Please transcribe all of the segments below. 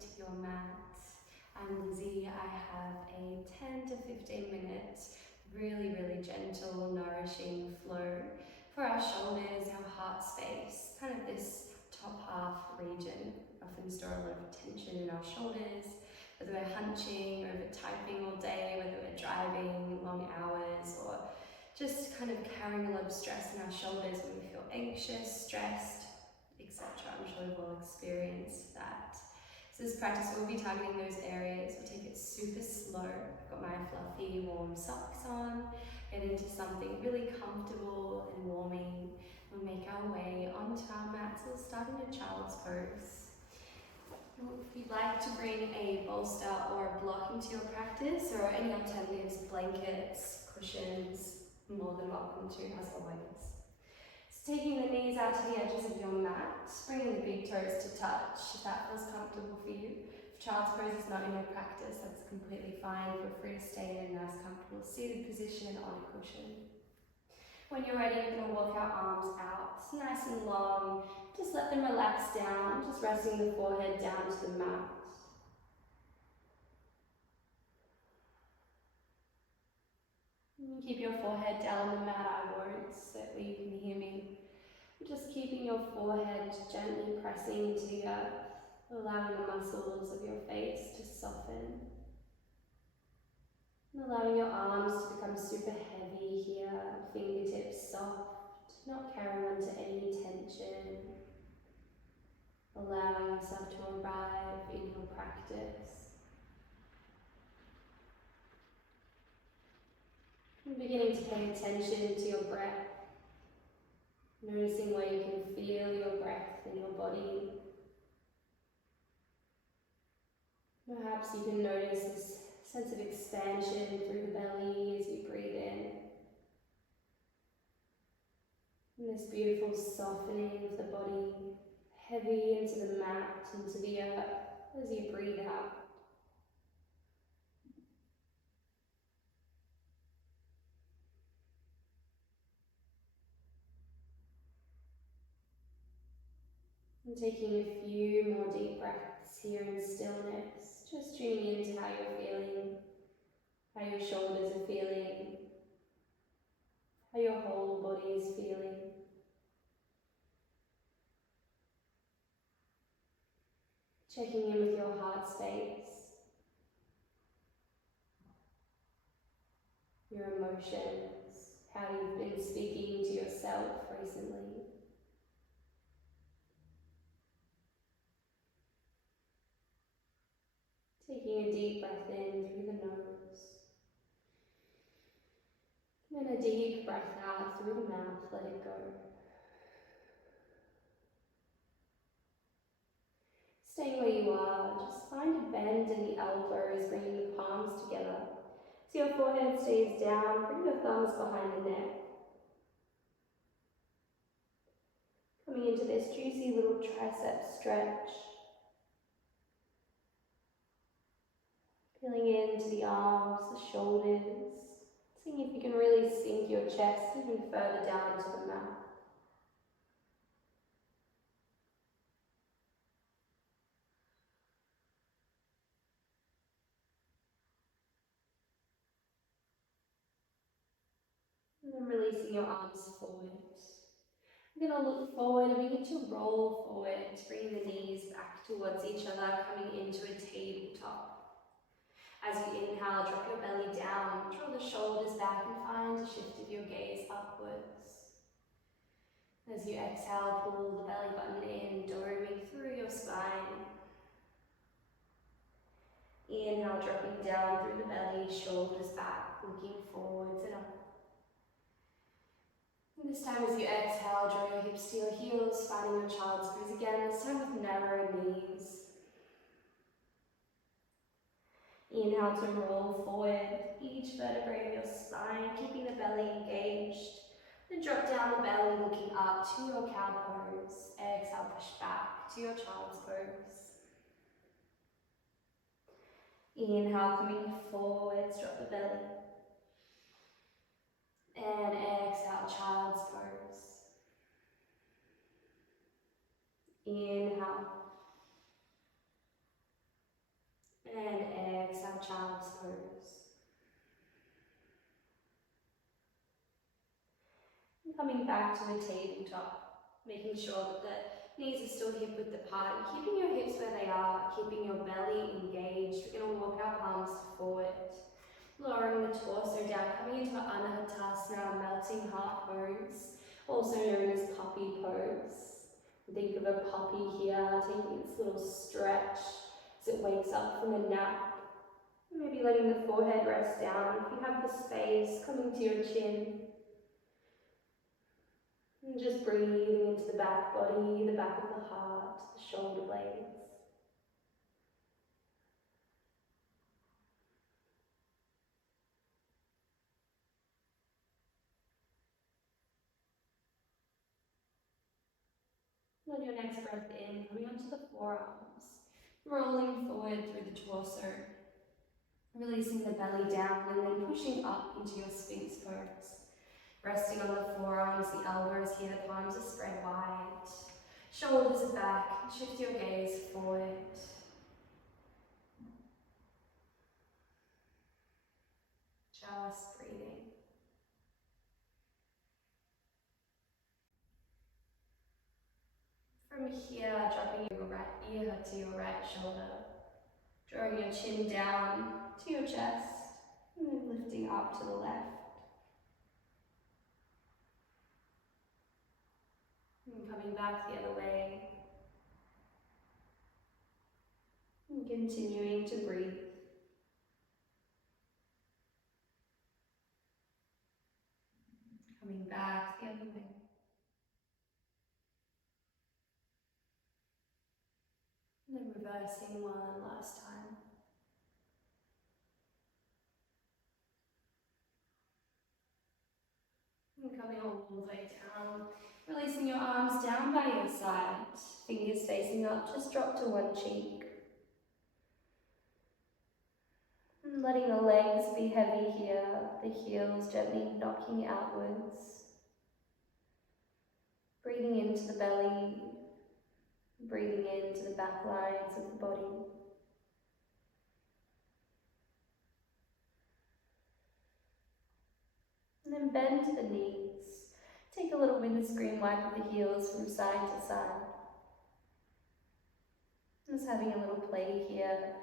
to your mat. I'm Lizzie. I have a 10 to 15 minute really gentle, nourishing flow for our shoulders, our heart space, kind of this top half region. Often store a lot of tension in our shoulders, whether we're hunching, or we're typing all day, whether we're driving long hours, or just kind of carrying a lot of stress in our shoulders when we feel anxious, stressed, etc. I'm sure we've all experienced that. So this practice, we'll be targeting those areas. We'll take it super slow. I've got my fluffy, warm socks on. Get into something really comfortable and warming. We'll make our way onto our mats. We'll start in a child's pose. If you'd like to bring a bolster or a block into your practice, or any alternatives, blankets, cushions, more than welcome to, as always. So taking the knees out to the edges of your mat, bringing the big toes to touch, if that feels comfortable for you. If child's pose is not in your practice, that's completely fine. Feel free to stay in a nice, comfortable seated position on a cushion. When you're ready, we're going to walk our arms out, nice and long. Just let them relax down, just resting the forehead down to the mat. Keep your forehead down on the mat, I won't, so that you can hear me. Just keeping your forehead gently pressing into the earth, allowing the muscles of your face to soften. And allowing your arms to become super heavy here, fingertips soft, not carrying onto any tension. Allowing yourself to arrive in your practice. And beginning to pay attention to your breath. Noticing where you can feel your breath in your body. Perhaps you can notice this sense of expansion through the belly as you breathe in. And this beautiful softening of the body, heavy into the mat, into the earth as you breathe out. And taking a few more deep breaths here in stillness, just tuning into how you're feeling, how your shoulders are feeling, how your whole body is feeling. Checking in with your heart space, your emotions, how you've been speaking to yourself recently. Taking a deep breath in through the nose. And a deep breath out through the mouth, let it go. Staying where you are, just find a bend in the elbows, bringing the palms together. So your forehead stays down, bring your thumbs behind the neck. Coming into this juicy little tricep stretch. Feeling into the arms, the shoulders. Seeing if you can really sink your chest even further down into the mat. And then releasing your arms forward. We're going to look forward and begin to roll forward, bring the knees back towards each other, coming into a tabletop. As you inhale, drop your belly down, draw the shoulders back and find a shift of your gaze upwards. As you exhale, pull the belly button in, doming through your spine. Inhale, dropping down through the belly, shoulders back, looking forwards and up. And this time as you exhale, draw your hips to your heels, finding your child's pose again, this time with narrow knees. Inhale to roll forward, each vertebrae of your spine, keeping the belly engaged. Then drop down the belly, looking up to your cow pose. Exhale, push back to your child's pose. Inhale, coming forwards, drop the belly. And exhale, child's pose. Inhale. Coming back to a tabletop, making sure that the knees are still hip-width apart, keeping your hips where they are, keeping your belly engaged. We're going to walk our palms forward, lowering the torso down, coming into Anahatasana, melting heart pose, also known as puppy pose. Think of a puppy here, taking its little stretch as it wakes up from a nap. Maybe letting the forehead rest down. If you have the space, coming to your chin. And just breathing into the back body, the back of the heart, the shoulder blades. On your next breath in, coming onto the forearms, rolling forward through the torso, releasing the belly down and then pushing up into your Sphinx pose. Resting on the forearms, the elbows here, the palms are spread wide. Shoulders are back, shift your gaze forward. Just breathing. From here, dropping your right ear to your right shoulder. Drawing your chin down to your chest, and then lifting up to the left. And coming back the other way. And continuing to breathe. Coming back the other way. And then reversing one last time. And coming all the way down. Releasing your arms down by your side. Fingers facing up, just drop to one cheek. And letting the legs be heavy here, the heels gently knocking outwards. Breathing into the belly, breathing into the back lines of the body. And then bend the knees. Take a little windscreen wipe of the heels from side to side. Just having a little play here,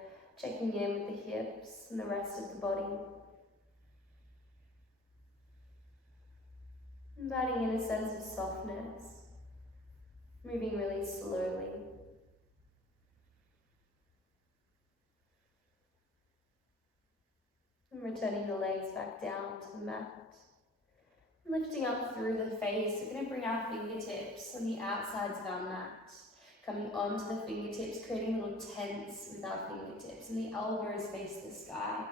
checking in with the hips and the rest of the body. Inviting in a sense of softness, moving really slowly. And returning the legs back down to the mat. Lifting up through the face, we're going to bring our fingertips on the outsides of our mat. Coming onto the fingertips, creating little tents with our fingertips, and the elbows face the sky.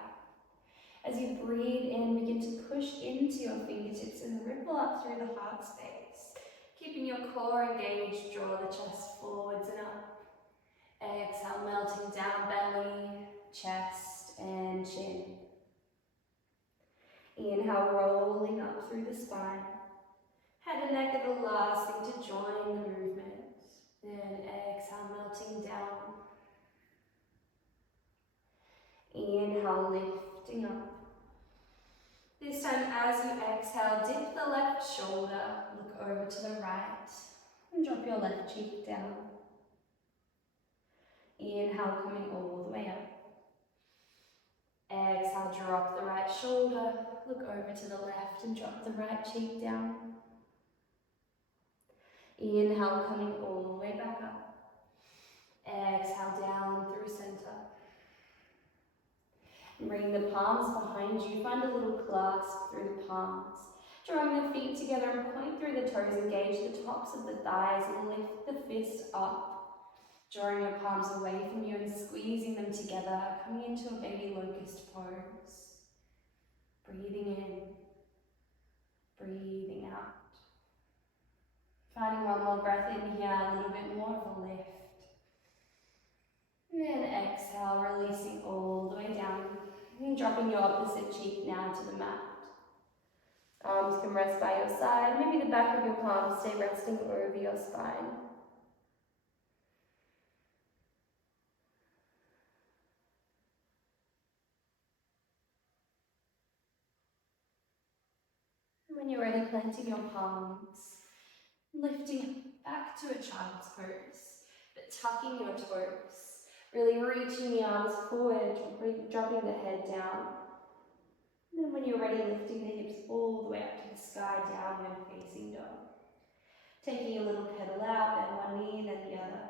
As you breathe in, begin to push into your fingertips and ripple up through the heart space. Keeping your core engaged, draw the chest forwards and up. Exhale, melting down belly, chest and chin. Inhale, rolling up through the spine. Head and neck are the last thing to join the movement. Then exhale, melting down. Inhale, lifting up. This time as you exhale, dip the left shoulder, look over to the right, and drop your left cheek down. Inhale, coming all the way up. Exhale, drop the right shoulder, look over to the left and drop the right cheek down. Inhale, coming all the way back up. Exhale, down through center. And bring the palms behind you, find a little clasp through the palms. Drawing the feet together and point through the toes, engage the tops of the thighs and lift the fist up. Drawing your palms away from you and squeezing them together, coming into a baby locust pose. Breathing in, breathing out. Finding one more breath in here, a little bit more of a lift. And then exhale, releasing all the way down. And dropping your opposite cheek now to the mat. Arms can rest by your side, maybe the back of your palms stay resting over your spine. When you're ready, planting your palms, lifting back to a child's pose, but tucking your toes, really reaching the arms forward, dropping the head down. And then when you're ready, lifting the hips all the way up to the sky, downward facing dog. Taking a little pedal out, bend one knee, then the other.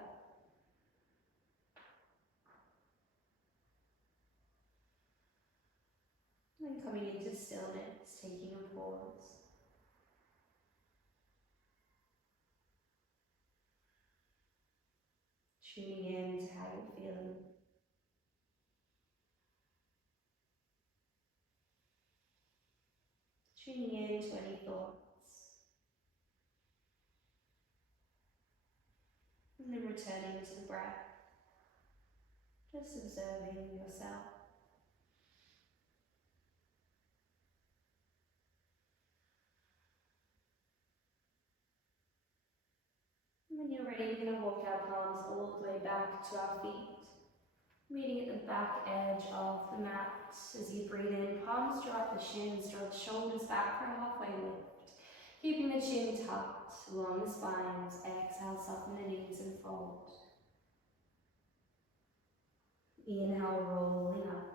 And then coming into stillness, taking a pause. Tuning in to how you're feeling. Tuning in to any thoughts. And then returning to the breath. Just observing yourself. And when you're ready, we're going to walk our palms all the way back to our feet. Meeting at the back edge of the mat. As you breathe in, palms draw up the shins, draw the shoulders back for a halfway lift. Keeping the chin tucked along the spines. Exhale, soften the knees and fold. Inhale, rolling up.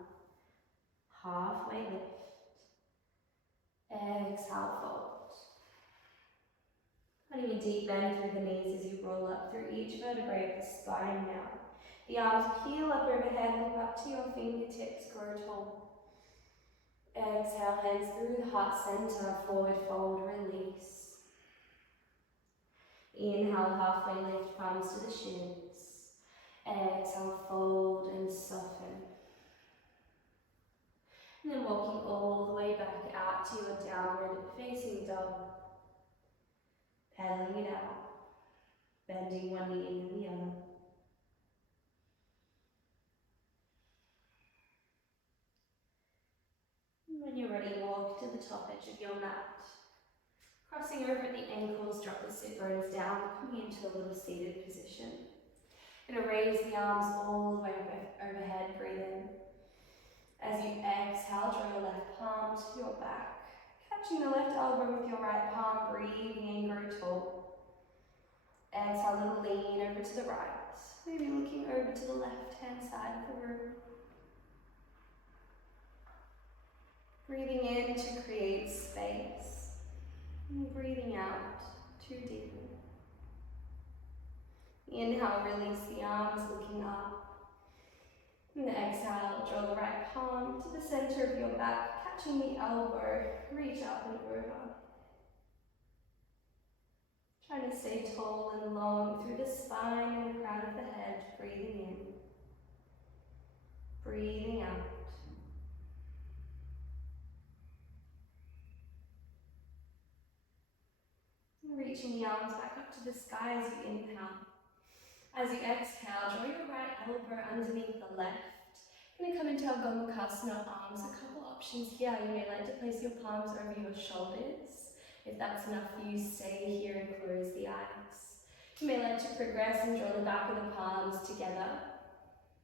Halfway lift. Exhale, fold. Finding a deep bend through the knees as you roll up through each vertebrae of the spine now. The arms peel up overhead, look up to your fingertips, grow tall. Exhale, hands through the heart center, forward fold, release. Inhale, halfway lift, palms to the shins. Exhale, fold and soften. And then walking all the way back out to your downward facing dog. Pedaling it out, bending one knee and the other. And when you're ready, walk to the top edge of your mat. Crossing over at the ankles, drop the sit bones down, coming into a little seated position. Going to raise the arms all the way overhead, breathe in. As you exhale, draw your left palm to your back. Catching the left elbow with your right palm, breathing in, grow tall. Exhale, a little lean over to the right. Maybe looking over to the left-hand side of the room. Breathing in to create space. And breathing out to deepen. Inhale, release the arms, looking up. And exhale, draw the right palm to the center of your back, catching the elbow, reach up and over. Trying to stay tall and long through the spine and the crown of the head, breathing in, breathing out. And reaching the arms back up to the sky as you inhale. As you exhale, draw your right elbow underneath the left. Going to come into our Gomukhasana arms. A couple options here. You may like to place your palms over your shoulders. If that's enough for you, stay here and close the eyes. You may like to progress and draw the back of the palms together.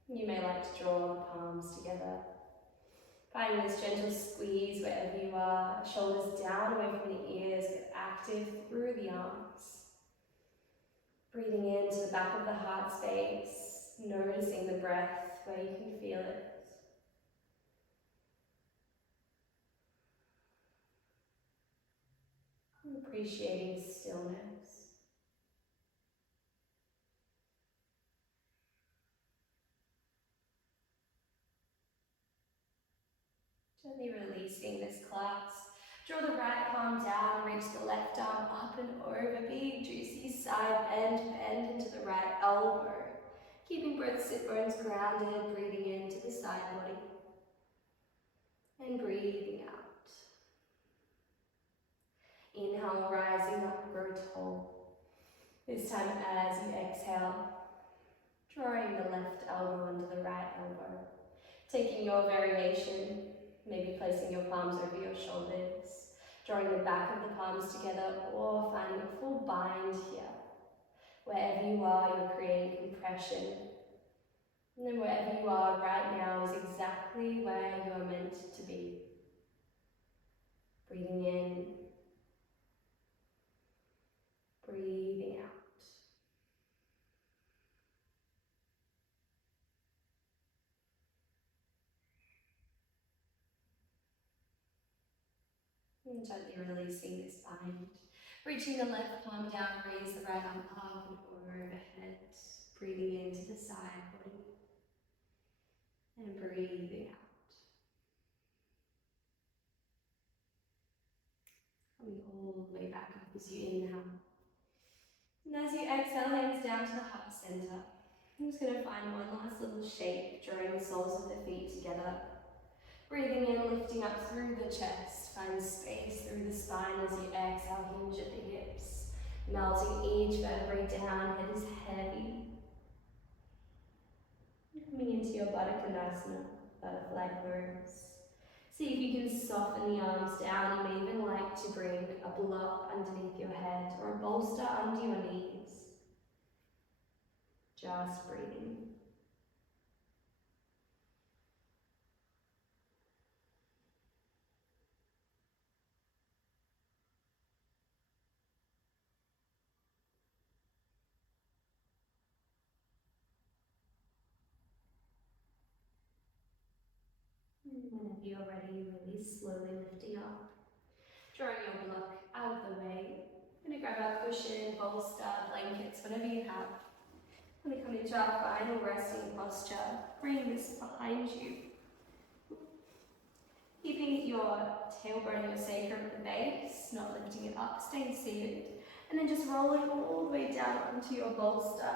You may like to draw the palms together. Finding this gentle squeeze wherever you are. Shoulders down away from the ears, but active through the arms. Breathing into the back of the heart space, noticing the breath where you can feel it. Appreciating stillness. Gently releasing this clasp. Draw the right palm down, reach the left arm up and over. Big juicy side bend, bend into the right elbow. Keeping both sit bones grounded, breathing into the side body. And breathing out. Inhale, rising up, grow tall. This time as you exhale, drawing the left elbow under the right elbow. Taking your variation, maybe placing your palms over your shoulders, drawing the back of the palms together, or finding a full bind here. Wherever you are, you're creating compression. And then wherever you are right now is exactly where you are meant to be. Breathing in breathing out. And gently releasing this bind. Reaching the left palm down, raise the right arm up and overhead. Breathing into the side body. And breathing out. Coming all the way back up as you inhale. And as you exhale, hands down to the heart center. I'm just going to find one last little shape, drawing the soles of the feet together. Breathing in, lifting up through the chest. Find space through the spine as you exhale, hinge at the hips. Melting each vertebrae down, head is heavy. Coming into your Baddha Konasana, butterfly pose. See if you can soften the arms down. You may even like to bring a block underneath your head or a bolster under your knees. Just breathing. And whenever you're ready, release, slowly lifting up. Drawing your block out of the way. I'm going to grab our cushion, bolster, blankets, whatever you have. I'm going to come into our final resting posture. Bring this behind you. Keeping your tailbone, your sacrum at the base, not lifting it up, staying seated. And then just rolling all the way down onto your bolster.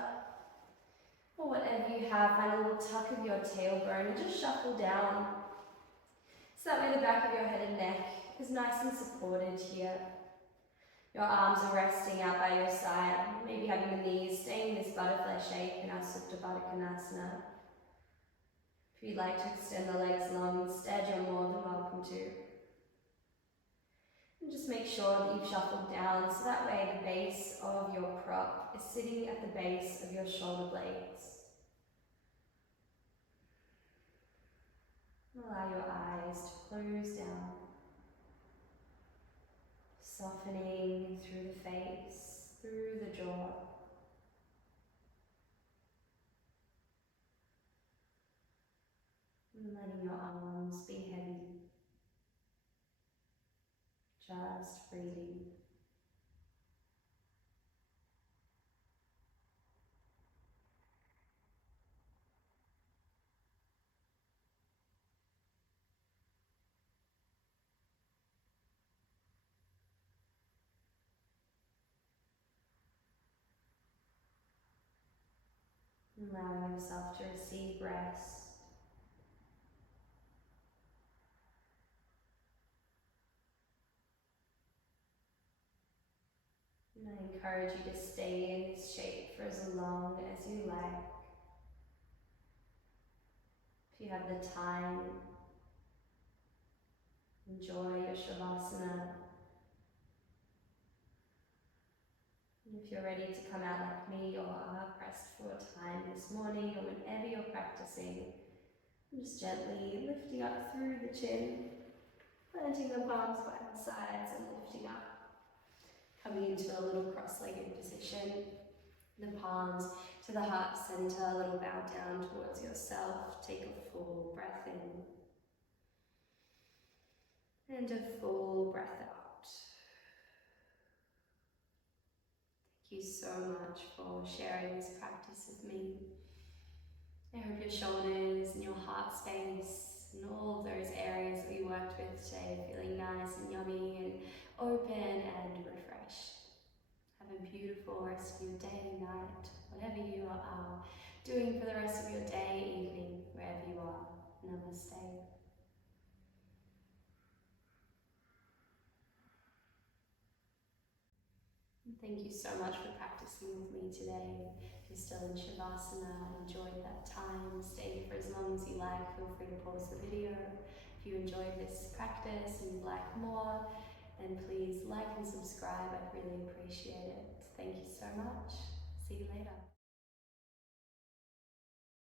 Or whatever you have, find a little tuck of your tailbone and just shuffle down. So that way the back of your head and neck is nice and supported here. Your arms are resting out by your side, maybe having the knees staying in this butterfly shape in our Supta Baddha Konasana. If you'd like to extend the legs long instead, you're more than welcome to. And just make sure that you've shuffled down so that way the base of your prop is sitting at the base of your shoulder blades. Allow your eyes to close down. Softening through the face, through the jaw. And letting your arms be heavy. Just breathing. Allowing yourself to receive rest. And I encourage you to stay in this shape for as long as you like. If you have the time, enjoy your Shavasana. And if you're ready to come out like me or are pressed for time this morning or whenever you're practicing, just gently lifting up through the chin, planting the palms by our sides and lifting up. Coming into a little cross-legged position, the palms to the heart center, a little bow down towards yourself. Take a full breath in and a full breath out. Thank you so much for sharing this practice with me. I hope your shoulders and your heart space and all of those areas that we worked with today feeling nice and yummy and open and refreshed. Have a beautiful rest of your day, night, whatever you are doing for the rest of your day, evening, wherever you are. Namaste. Thank you so much for practicing with me today. If you're still in Shavasana, enjoyed that time, stay for as long as you like, feel free to pause the video. If you enjoyed this practice and you'd like more, then please like and subscribe. I'd really appreciate it. Thank you so much. See you later.